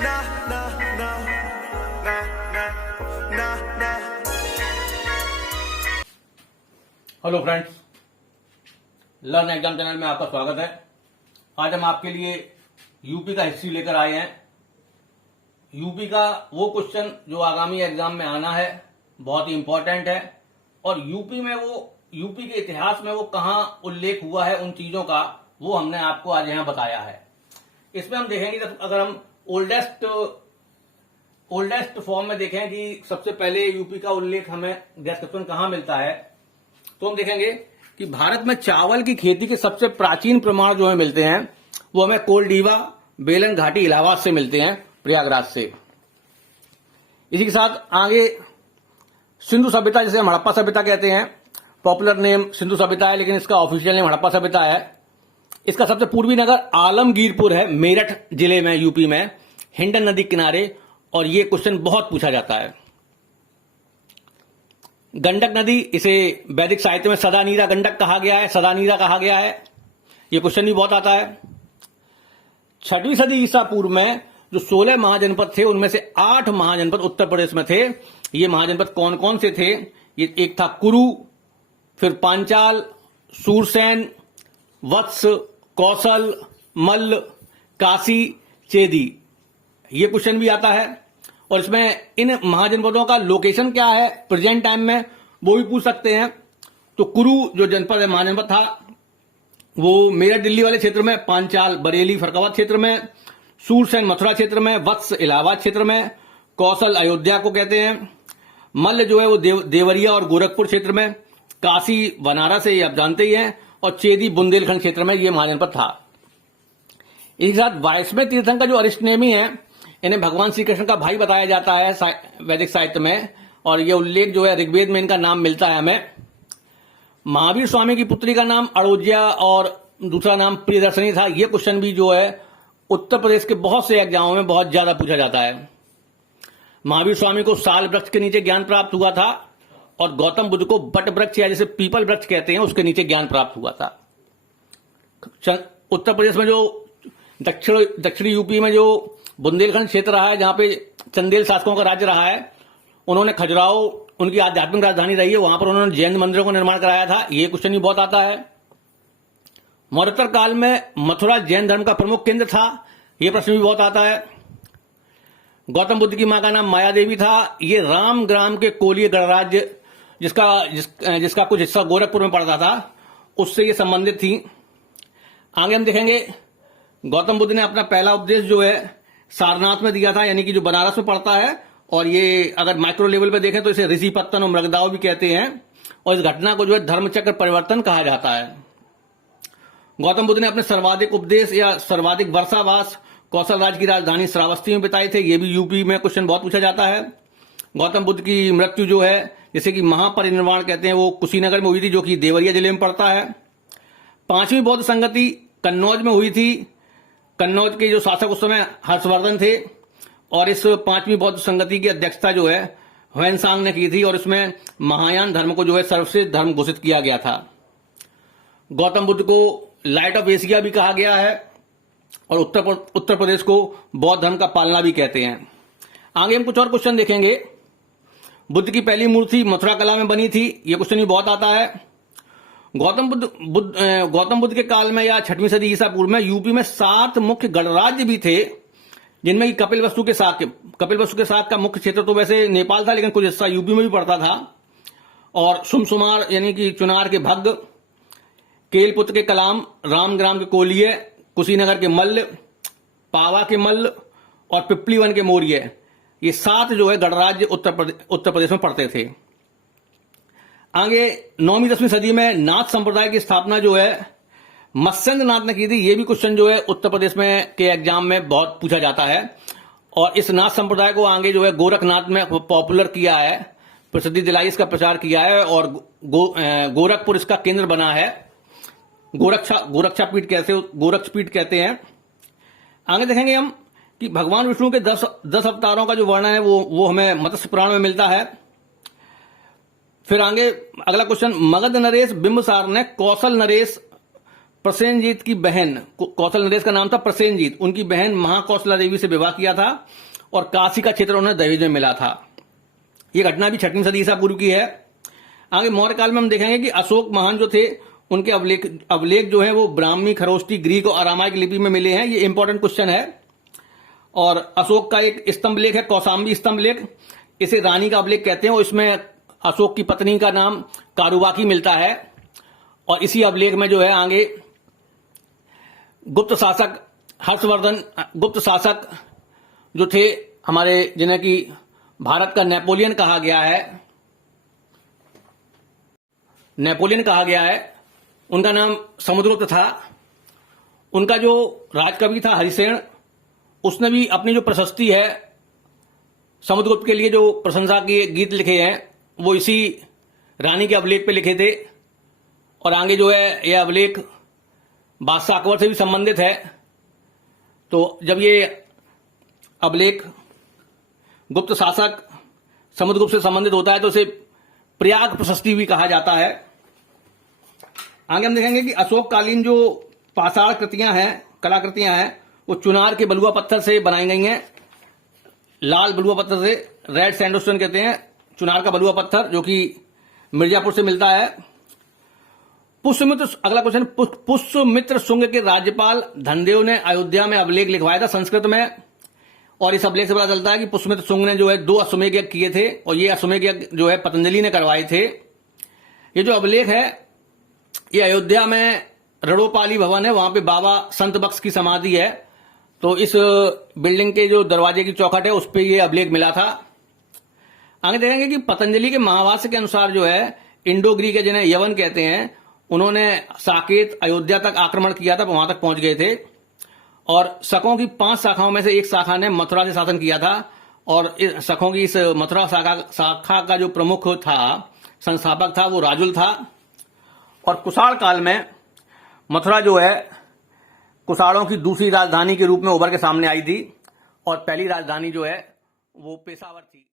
Hello friends, learn exam channel में आपका स्वागत है। आज हम आपके लिए यूपी का हिस्ट्री लेकर आए हैं। यूपी का वो क्वेश्चन जो आगामी एग्जाम में आना है, बहुत ही इंपॉर्टेंट है। और यूपी के इतिहास में वो कहाँ उल्लेख हुआ है उन चीजों का, वो हमने आपको आज यहाँ बताया है। इसमें हम देखेंगे, अगर हम ओल्डेस्ट फॉर्म में देखें कि सबसे पहले यूपी का उल्लेख हमें डिस्क्रिप्शन कहाँ मिलता है, तो हम देखेंगे कि भारत में चावल की खेती के सबसे प्राचीन प्रमाण जो हमें मिलते हैं वो हमें कोलडीवा, बेलन घाटी, इलाहाबाद से मिलते हैं, प्रयागराज से। इसी के साथ आगे सिंधु सभ्यता, जिसे हम हड़प्पा सभ्यता कहते हैं, पॉपुलर नेम सिंधु सभ्यता है लेकिन इसका ऑफिशियल नेम हड़प्पा सभ्यता है। इसका सबसे पूर्वी नगर आलमगीरपुर है, मेरठ जिले में, यूपी में, हिंडन नदी किनारे। और ये क्वेश्चन बहुत पूछा जाता है। गंडक नदी, इसे वैदिक साहित्य में सदानीरा गंडक कहा गया है, सदानीरा कहा गया है। यह क्वेश्चन भी बहुत आता है। 6वीं सदी ईसा पूर्व में जो 16 महाजनपद थे, उनमें से 8 महाजनपद उत्तर प्रदेश में थे। ये महाजनपद कौन कौन से थे? ये एक था कुरु, फिर पांचाल, सूरसेन, वत्स, कौशल, मल्ल, काशी, चेदी। ये क्वेश्चन भी आता है। और इसमें इन महाजनपदों का लोकेशन क्या है प्रेजेंट टाइम में, वो भी पूछ सकते हैं। तो कुरु जो जनपद है, महाजनपद था, वो मेरठ दिल्ली वाले क्षेत्र में, पांचाल बरेली फरक्काबाद क्षेत्र में, सूरसेन मथुरा क्षेत्र में, वत्स इलाहाबाद क्षेत्र में, कौशल अयोध्या को कहते हैं, मल्ल जो है वो देवरिया और गोरखपुर क्षेत्र में, काशी बनारस है, ये आप जानते ही हैं, और चेदी बुंदेलखंड क्षेत्र में ये महाजनपद था। इसके साथ वायस्मेय तीर्थंकर जो अरिष्टनेमी है, इन्हें भगवान श्री कृष्ण का भाई बताया जाता है वैदिक साहित्य में। और ये उल्लेख जो है ऋग्वेद में इनका नाम मिलता है हमें। महावीर स्वामी की पुत्री का नाम अड़ोज्या और दूसरा नाम प्रियदर्शनी था। ये क्वेश्चन भी जो है उत्तर प्रदेश के बहुत से एग्जामों में बहुत ज्यादा पूछा जाता है। महावीर स्वामी को साल वृक्ष के नीचे ज्ञान प्राप्त हुआ था और गौतम बुद्ध को बट वृक्ष या जैसे पीपल वृक्ष कहते हैं, उसके नीचे ज्ञान प्राप्त हुआ था। उत्तर प्रदेश में जो दक्षिणी यूपी में जो बुंदेलखंड क्षेत्र रहा है, जहां पे चंदेल शासकों का राज्य रहा है, उन्होंने खजुराहो उनकी आध्यात्मिक राजधानी रही है, वहां पर उन्होंने जैन मंदिरों का निर्माण कराया था। ये क्वेश्चन भी बहुत आता है। मौर्योत्तर काल में मथुरा जैन धर्म का प्रमुख केंद्र था। यह प्रश्न भी बहुत आता है। गौतम बुद्ध की मां का नाम माया देवी था। ये राम ग्राम के कोलीय गणराज्य, जिसका कुछ हिस्सा गोरखपुर में पड़ता था, उससे ये संबंधित थी। आगे हम देखेंगे, गौतम बुद्ध ने अपना पहला उपदेश जो है सारनाथ में दिया था, यानी कि जो बनारस में पड़ता है। और ये अगर माइक्रो लेवल पे देखें तो इसे ऋषि पत्तन और मृगदाव भी कहते हैं। और इस घटना को जो है धर्मचक्र परिवर्तन कहा जाता है। गौतम बुद्ध ने अपने सर्वाधिक उपदेश या सर्वाधिक वर्षावास कौशल राज्य की राजधानी श्रावस्ती में बिताए थे। ये भी यूपी में क्वेश्चन बहुत पूछा जाता है। गौतम बुद्ध की मृत्यु जो है, जैसे कि महापरिनिर्वाण कहते हैं, वो कुशीनगर में हुई थी, जो कि देवरिया जिले में पड़ता है। 5वीं बौद्ध संगति कन्नौज में हुई थी। कन्नौज के जो शासक उस समय हर्षवर्धन थे। और इस 5वीं बौद्ध संगति की अध्यक्षता जो है ह्वेनसांग ने की थी। और इसमें महायान धर्म को जो है सर्वश्रेष्ठ धर्म घोषित किया गया था। गौतम बुद्ध को लाइट ऑफ एशिया भी कहा गया है। और उत्तर प्रदेश को बौद्ध धर्म का पालना भी कहते हैं। आगे हम कुछ और क्वेश्चन देखेंगे। बुद्ध की पहली मूर्ति मथुरा कला में बनी थी। यह क्वेश्चन भी बहुत आता है। गौतम बुद्ध के काल में या 6वीं सदी ईसा पूर्व में यूपी में 7 मुख्य गणराज्य भी थे, जिनमें कि कपिलवस्तु के साथ का मुख्य क्षेत्र तो वैसे नेपाल था, लेकिन कुछ हिस्सा यूपी में भी पड़ता था। और सुमसुमार यानी कि चुनार के भग्ग, केलपुत्र के कलाम, रामग्राम के कोलिय, कुशीनगर के मल्ल, पावा के मल्ल और पिपलीवन के मौर्य, ये 7 जो है गणराज्य उत्तर प्रदेश में पड़ते थे। आगे 9वीं 10वीं सदी में नाथ संप्रदाय की स्थापना जो है मत्स्येंद्र नाथ ने की थी। ये भी क्वेश्चन जो है उत्तर प्रदेश में के एग्जाम में बहुत पूछा जाता है। और इस नाथ संप्रदाय को आगे जो है गोरखनाथ में पॉपुलर किया है, प्रसिद्धि दिलाई, इसका प्रचार किया है। और गोरखपुर इसका केंद्र बना है। गोरक्षपीठ कहते हैं। आगे देखेंगे हम कि भगवान विष्णु के 10 अवतारों का जो वर्णन है वो हमें मत्स्य पुराण में मिलता है। फिर आगे अगला क्वेश्चन, मगध नरेश बिंबसार ने कौशल नरेश प्रसेनजीत की बहन, कौशल नरेश का नाम था प्रसेनजीत, उनकी बहन महाकौशला देवी से विवाह किया था और काशी का क्षेत्र उन्हें दहेज में मिला था। ये घटना भी 6वीं सदी ईसा पूर्व की है। आगे मौर्य काल में हम देखेंगे कि अशोक महान जो थे उनके अभिलेख जो है वो ब्राह्मी, खरोष्टी, ग्रीक और अरामाइक लिपि में मिले हैं। ये इंपॉर्टेंट क्वेश्चन है। और अशोक का एक स्तंभ लेख है, कौशाम्बी स्तंभ लेख, इसे रानी का अभिलेख कहते हैं और इसमें अशोक की पत्नी का नाम कारुबाकी मिलता है। और इसी अभिलेख में जो है आगे गुप्त शासक हर्षवर्धन, गुप्त शासक जो थे हमारे, जिन्हें कि भारत का नेपोलियन कहा गया है, नेपोलियन कहा गया है, उनका नाम समुद्रगुप्त था। उनका जो राजकवि था हरिसेन, उसने भी अपनी जो प्रशस्ति है समुद्रगुप्त के लिए जो प्रशंसा के गीत लिखे हैं वो इसी रानी के अभिलेख पे लिखे थे। और आगे जो है यह अभिलेख बादशाह अकबर से भी संबंधित है। तो जब ये अभिलेख गुप्त शासक समुद्रगुप्त से संबंधित होता है तो इसे प्रयाग प्रशस्ति भी कहा जाता है। आगे हम देखेंगे कि अशोक कालीन जो पाषाण कृतियां हैं, कलाकृतियां हैं, वो चुनार के बलुआ पत्थर से बनाई गई हैं। लाल बलुआ पत्थर से, रेड सैंडस्टोन कहते हैं चुनार का बलुआ पत्थर, जो कि मिर्जापुर से मिलता है। पुष्यमित्र, अगला क्वेश्चन, पुष्यमित्र शुंग के राज्यपाल धनदेव ने अयोध्या में अभिलेख लिखवाया था संस्कृत में। और इस अभिलेख से पता चलता है कि पुष्यमित्र शुंग ने जो है 2 अश्वमेध यज्ञ किए थे और ये अश्वमेध यज्ञ जो है पतंजलि ने करवाए थे। ये जो अभिलेख है ये अयोध्या में रणोपाली भवन है, वहां पे बाबा संत बख्श की समाधि है। तो इस बिल्डिंग के जो दरवाजे की चौखट है उस पर ये अभिलेख मिला था। आगे देखेंगे कि पतंजलि के महाभाष्य के अनुसार जो है इंडो ग्रीक है, जिन्हें यवन कहते हैं, उन्होंने साकेत अयोध्या तक आक्रमण किया था, वहां तक पहुंच गए थे। और शकों की 5 शाखाओं में से एक शाखा ने मथुरा से शासन किया था। और शकों की इस मथुरा शाखा का जो प्रमुख था, संस्थापक था, वो राजुल था। और कुषाण काल में मथुरा जो है कुषाणों की दूसरी राजधानी के रूप में उभर के सामने आई थी और पहली राजधानी जो है वो पेशावर थी।